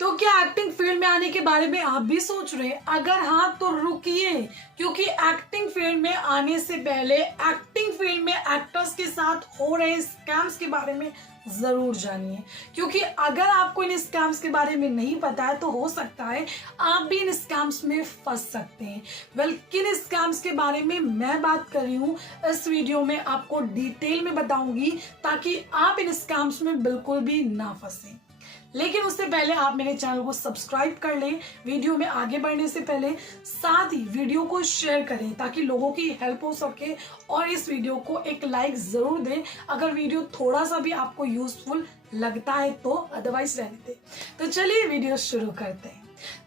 तो क्या acting field में आने के बारे में आप भी सोच रहे हैं? अगर हाँ तो रुकिए, क्योंकि एक्टिंग फील्ड में आने से पहले एक्टिंग फील्ड में एक्टर्स के साथ हो रहे स्कैम्स के बारे में जरूर जानिए। क्योंकि अगर आपको इन स्कैम्स के बारे में नहीं पता है तो हो सकता है आप भी इन स्कैम्स में फंस सकते हैं। किन स्कैम्स के बारे में मैं बात कर रही हूँ इस वीडियो में आपको डिटेल में बताऊंगी, ताकि आप इन स्कैम्स में बिल्कुल भी ना फंसें। लेकिन उससे पहले आप मेरे चैनल को सब्सक्राइब कर लें वीडियो में आगे बढ़ने से पहले, साथ ही वीडियो को शेयर करें ताकि लोगों की हेल्प हो सके, और इस वीडियो को एक लाइक जरूर दें अगर वीडियो थोड़ा सा भी आपको यूजफुल लगता है तो, अदरवाइज रहने दें। तो चलिए वीडियो शुरू करते हैं।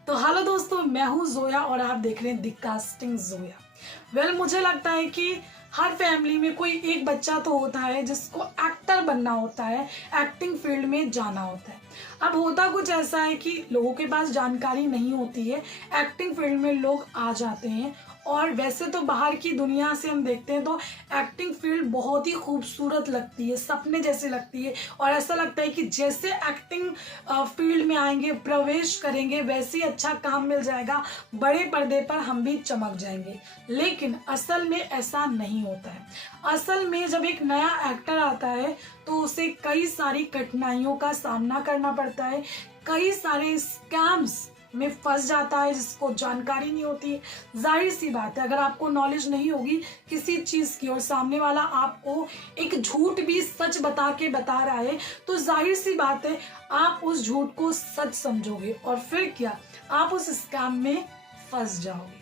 तो हेलो दोस्तों, मैं हूं जोया और आप देख रहे हैं द कास्टिंग जोया। मुझे लगता है कि हर फैमिली में कोई एक बच्चा तो होता है जिसको एक्टर बनना होता है, एक्टिंग फील्ड में जाना होता है। अब होता कुछ ऐसा है कि लोगों के पास जानकारी नहीं होती है, एक्टिंग फील्ड में लोग आ जाते हैं। और वैसे तो बाहर की दुनिया से हम देखते हैं तो एक्टिंग फील्ड बहुत ही खूबसूरत लगती है, सपने जैसे लगती है, और ऐसा लगता है कि जैसे एक्टिंग फील्ड में आएंगे, प्रवेश करेंगे, वैसे ही अच्छा काम मिल जाएगा, बड़े पर्दे पर हम भी चमक जाएंगे। लेकिन असल में ऐसा नहीं होता है। असल में जब एक नया एक्टर आता है तो उसे कई सारी कठिनाइयों का सामना करना पड़ता है, कई सारे स्कैम्स में फंस जाता है जिसको जानकारी नहीं होती है। जाहिर सी बात है, अगर आपको नॉलेज नहीं होगी किसी चीज की और सामने वाला आपको एक झूठ भी सच बता रहा है, तो जाहिर सी बात है आप उस झूठ को सच समझोगे और फिर क्या, आप उस स्कैम में फंस जाओगे।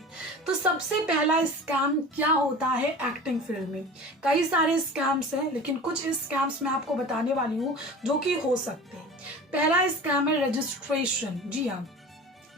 तो सबसे पहला स्कैम क्या होता है एक्टिंग फील्ड में? कई सारे स्कैम्स हैं, लेकिन कुछ स्कैम्स मैं आपको बताने वाली हूँ जो कि हो सकते हैं। पहला स्कैम है रजिस्ट्रेशन। जी हाँ,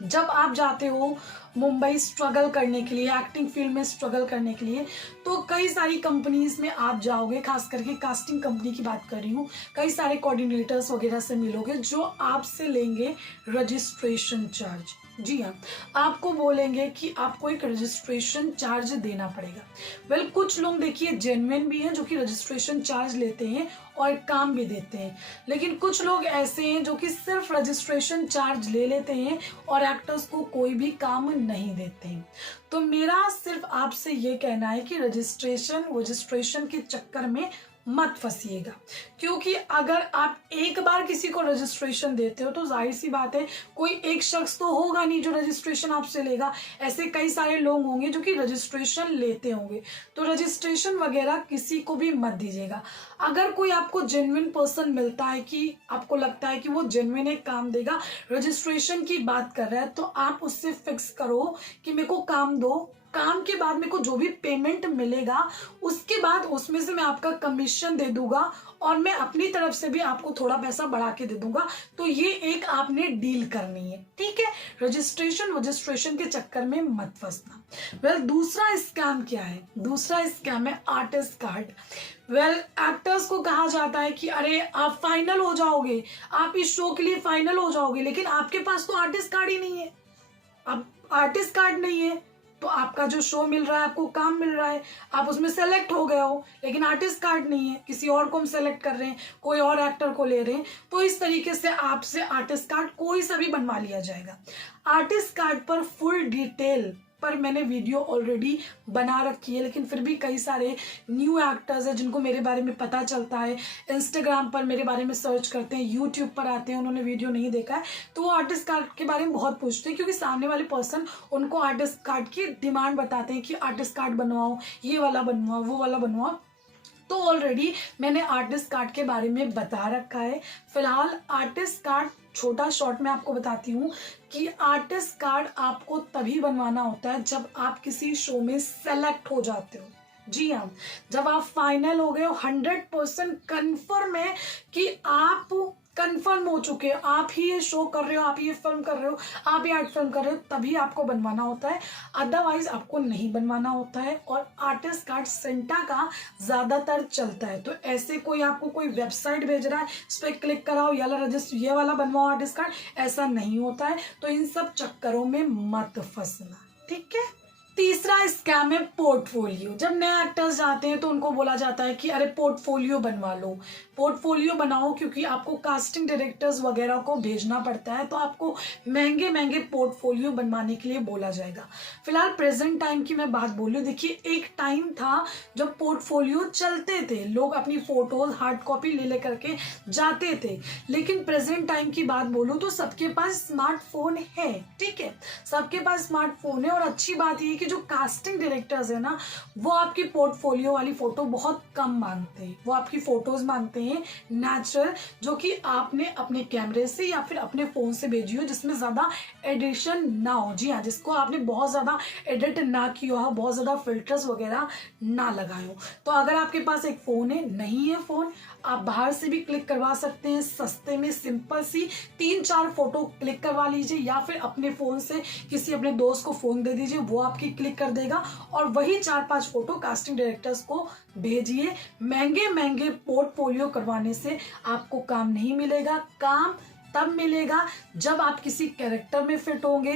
जब आप जाते हो मुंबई स्ट्रगल करने के लिए, एक्टिंग फील्ड में स्ट्रगल करने के लिए, तो कई सारी कंपनीज में आप जाओगे, खास करके कास्टिंग कंपनी की बात कर रही हूँ। कई सारे कोऑर्डिनेटर्स वगैरह से मिलोगे जो आपसे लेंगे रजिस्ट्रेशन चार्ज। जी हाँ, आपको बोलेंगे कि आपको एक रजिस्ट्रेशन चार्ज देना पड़ेगा। कुछ लोग देखिए जेन्युइन भी हैं जो कि रजिस्ट्रेशन चार्ज लेते हैं और काम भी देते हैं, लेकिन कुछ लोग ऐसे हैं जो कि सिर्फ रजिस्ट्रेशन चार्ज ले लेते हैं और एक्टर्स को कोई भी काम नहीं देते हैं। तो मेरा सिर्फ आपसे ये कहना है कि रजिस्ट्रेशन के चक्कर में मत फंसिएगा, क्योंकि अगर आप एक बार किसी को रजिस्ट्रेशन देते हो तो जाहिर सी बात है कोई एक शख्स तो होगा नहीं जो रजिस्ट्रेशन आपसे लेगा, ऐसे कई सारे लोग होंगे जो कि रजिस्ट्रेशन लेते होंगे। तो रजिस्ट्रेशन वगैरह किसी को भी मत दीजिएगा। अगर कोई आपको जेन्युइन पर्सन मिलता है कि आपको लगता है कि वो जेन्युइन एक काम देगा, रजिस्ट्रेशन की बात कर रहा है, तो आप उससे फिक्स करो कि मेरे को काम दो, काम के बाद मेरे को जो भी पेमेंट मिलेगा उसके बाद उसमें से मैं आपका कमीशन दे दूंगा और मैं अपनी तरफ से भी आपको थोड़ा पैसा बढ़ा के दे दूंगा। तो ये एक आपने डील करनी है, ठीक है? रजिस्ट्रेशन के चक्कर में मत फंसना। दूसरा स्कैम क्या है? दूसरा स्कैम है आर्टिस्ट कार्ड। एक्टर्स को कहा जाता है कि अरे आप फाइनल हो जाओगे, आप इस शो के लिए फाइनल हो जाओगे, लेकिन आपके पास तो आर्टिस्ट कार्ड ही नहीं है। अब आर्टिस्ट कार्ड नहीं है तो आपका जो शो मिल रहा है, आपको काम मिल रहा है, आप उसमें सेलेक्ट हो गए हो, लेकिन आर्टिस्ट कार्ड नहीं है, किसी और को हम सेलेक्ट कर रहे हैं, कोई और एक्टर को ले रहे हैं, तो इस तरीके से आपसे आर्टिस्ट कार्ड कोई सा भी बनवा लिया जाएगा। आर्टिस्ट कार्ड पर फुल डिटेल पर मैंने वीडियो ऑलरेडी बना रखी है, लेकिन फिर भी कई सारे न्यू एक्टर्स हैं जिनको मेरे बारे में पता चलता है, इंस्टाग्राम पर मेरे बारे में सर्च करते हैं, यूट्यूब पर आते हैं, उन्होंने वीडियो नहीं देखा है तो वो आर्टिस्ट कार्ड के बारे में बहुत पूछते हैं, क्योंकि सामने वाले पर्सन उनको आर्टिस्ट कार्ड की डिमांड बताते हैं कि आर्टिस्ट कार्ड बनवाओ, ये वाला बनवाओ, वो वाला बनवाओ। तो ऑलरेडी मैंने आर्टिस्ट कार्ड के बारे में बता रखा है। फिलहाल आर्टिस्ट कार्ड छोटा शॉर्ट में आपको बताती हूँ कि आर्टिस्ट कार्ड आपको तभी बनवाना होता है जब आप किसी शो में सेलेक्ट हो जाते हो। जी हाँ, जब आप फाइनल हो गए हो, 100% कन्फर्म है कि आप कंफर्म हो चुके हैं, आप ही ये शो कर रहे हो, आप ये फिल्म कर रहे हो, आप ये आर्ट फिल्म कर रहे हो, तभी आपको बनवाना होता है, अदरवाइज आपको नहीं बनवाना होता है। और आर्टिस्ट कार्ड सेंटा का ज्यादातर चलता है, तो ऐसे कोई आपको कोई वेबसाइट भेज रहा है इस पर क्लिक कराओ, ये वाला बनवाओ आर्टिस्ट कार्ड, ऐसा नहीं होता है। तो इन सब चक्करों में मत फंसना, ठीक है? तीसरा स्कैम है पोर्टफोलियो। जब नए एक्टर्स जाते हैं तो उनको बोला जाता है कि अरे पोर्टफोलियो बनवा लो, पोर्टफोलियो बनाओ, क्योंकि आपको कास्टिंग डायरेक्टर्स वगैरह को भेजना पड़ता है, तो आपको महंगे महंगे पोर्टफोलियो बनवाने के लिए बोला जाएगा। फिलहाल प्रेजेंट टाइम की मैं बात बोलूँ, देखिए एक टाइम था जब पोर्टफोलियो चलते थे, लोग अपनी फोटोज हार्ड कॉपी ले लेकर के जाते थे, लेकिन प्रेजेंट टाइम की बात बोलूँ तो सबके पास स्मार्टफोन है, ठीक है, सबके पास स्मार्टफोन है। और अच्छी बात ये कि जो कास्टिंग डायरेक्टर्स है ना, वो आपकी पोर्टफोलियो वाली फोटो बहुत कम मांगते हैं, वो आपकी फोटोज मांगते हैं नेचुरल, जो कि आपने अपने कैमरे से या फिर अपने फोन से भेजी हो, जिसमें ज्यादा एडिशन ना हो। जी हाँ, जिसको आपने बहुत ज्यादा एडिट ना किया हो, बहुत ज्यादा फिल्टर्स वगैरह ना लगाए हो। तो अगर आपके पास एक फोन है, नहीं है फोन, आप बाहर से भी क्लिक करवा सकते हैं सस्ते में, सिंपल सी 3-4 फोटो क्लिक करवा लीजिए, या फिर अपने फोन से किसी अपने दोस्त को फोन दे दीजिए, वो आपकी क्लिक कर देगा, और वही 4-5 फोटो कास्टिंग डायरेक्टर्स को भेजिए। महंगे महंगे पोर्टफोलियो करवाने से आपको काम नहीं मिलेगा। काम तब मिलेगा जब आप किसी कैरेक्टर में फिट होंगे,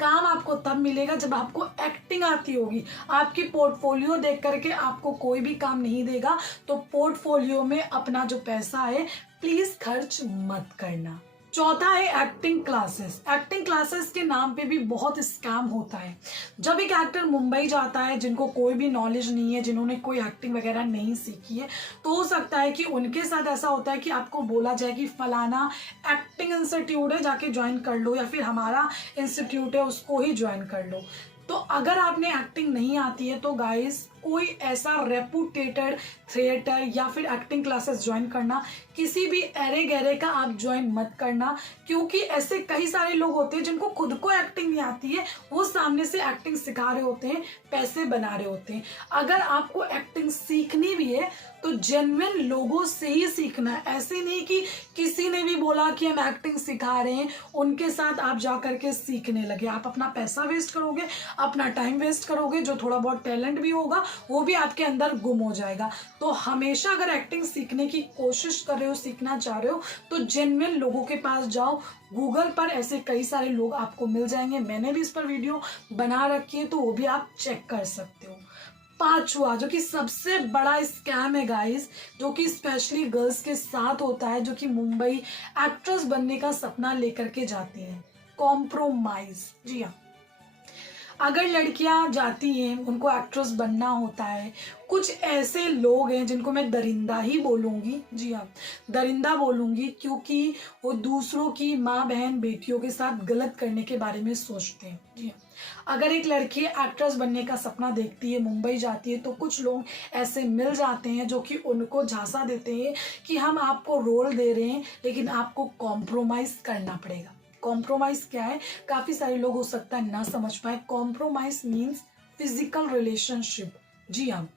काम आपको तब मिलेगा जब आपको एक्टिंग आती होगी। आपकी पोर्टफोलियो देख करके आपको कोई भी काम नहीं देगा, तो पोर्टफोलियो में अपना जो पैसा है प्लीज खर्च मत करना। चौथा है एक्टिंग क्लासेस। एक्टिंग क्लासेस के नाम पे भी बहुत स्कैम होता है। जब एक एक्टर मुंबई जाता है, जिनको कोई भी नॉलेज नहीं है, जिन्होंने कोई एक्टिंग वगैरह नहीं सीखी है, तो हो सकता है कि उनके साथ ऐसा होता है कि आपको बोला जाए कि फलाना एक्टिंग इंस्टीट्यूट है, जाके ज्वाइन कर लो, या फिर हमारा इंस्टीट्यूट है उसको ही ज्वाइन कर लो। तो अगर आपने एक्टिंग नहीं आती है तो गाइस, कोई ऐसा रेपुटेटेड थिएटर या फिर एक्टिंग क्लासेस ज्वाइन करना, किसी भी अरे गहरे का आप ज्वाइन मत करना, क्योंकि ऐसे कई सारे लोग होते हैं जिनको खुद को एक्टिंग नहीं आती है, वो सामने से एक्टिंग सिखा रहे होते हैं, पैसे बना रहे होते हैं। अगर आपको एक्टिंग सीखनी भी है तो जेन्युइन लोगों से ही सीखना है। ऐसे नहीं कि किसी ने भी बोला कि हम एक्टिंग सिखा रहे हैं, उनके साथ आप जा करके सीखने लगे, आप अपना पैसा वेस्ट करोगे, अपना टाइम वेस्ट करोगे, जो थोड़ा बहुत टैलेंट भी होगा वो भी आपके अंदर गुम हो जाएगा। तो हमेशा अगर एक्टिंग सीखने की कोशिश कर रहे हो, सीखना चाह रहे हो, तो जेन्युइन लोगों के पास जाओ। गूगल पर ऐसे कई सारे लोग आपको मिल जाएंगे, मैंने भी इस पर वीडियो बना रखी है, तो वो भी आप चेक कर सकते हो। पांचवा, जो कि सबसे बड़ा स्कैम है गाइस, जो कि स्पेशली गर्ल्स के साथ होता है, जो कि मुंबई एक्ट्रेस बनने का सपना लेकर के जाती हैं, कॉम्प्रोमाइज। जी हाँ, अगर लड़कियां जाती हैं, उनको एक्ट्रेस बनना होता है, कुछ ऐसे लोग हैं जिनको मैं दरिंदा ही बोलूंगी, जी हाँ दरिंदा बोलूंगी, क्योंकि वो दूसरों की माँ बहन बेटियों के साथ गलत करने के बारे में सोचते हैं। जी हाँ, अगर एक लड़की एक्ट्रेस बनने का सपना देखती है, मुंबई जाती है, तो कुछ लोग ऐसे मिल जाते हैं जो कि उनको झांसा देते हैं कि हम आपको रोल दे रहे हैं, लेकिन आपको कॉम्प्रोमाइज करना पड़ेगा। कॉम्प्रोमाइज क्या है, काफी सारे लोग हो सकता है ना समझ पाए। Compromise means physical relationship. जी हाँ,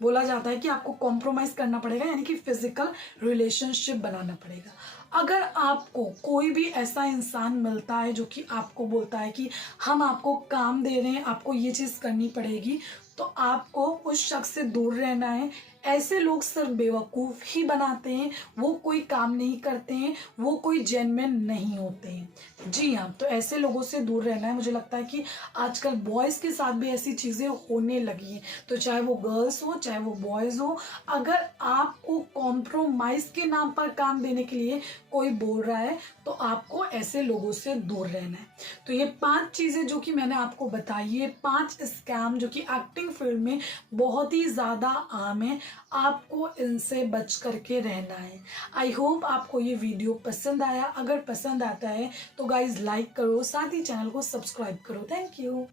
बोला जाता है कि आपको कॉम्प्रोमाइज करना पड़ेगा, यानी कि फिजिकल रिलेशनशिप बनाना पड़ेगा। अगर आपको कोई भी ऐसा इंसान मिलता है जो कि आपको बोलता है कि हम आपको काम दे रहे हैं, आपको ये चीज करनी पड़ेगी, तो आपको उस शख्स से दूर रहना है। ऐसे लोग सिर्फ बेवकूफ ही बनाते हैं, वो कोई काम नहीं करते हैं, वो कोई जेन्युइन नहीं होते हैं। जी हाँ, तो ऐसे लोगों से दूर रहना है। मुझे लगता है कि आजकल बॉयज के साथ भी ऐसी चीजें होने लगी हैं, तो चाहे वो गर्ल्स हो चाहे वो बॉयज हो, अगर आपको कॉम्प्रोमाइज के नाम पर काम देने के लिए कोई बोल रहा है, तो आपको ऐसे लोगों से दूर रहना है। तो ये 5 चीजें जो कि मैंने आपको बताई है, 5 स्कैम जो कि एक्टिंग फील्ड में बहुत ही ज्यादा आम है, आपको इनसे बच करके रहना है। आई होप आपको ये वीडियो पसंद आया। अगर पसंद आता है तो गाइज लाइक करो, साथ ही चैनल को सब्सक्राइब करो। Thank you.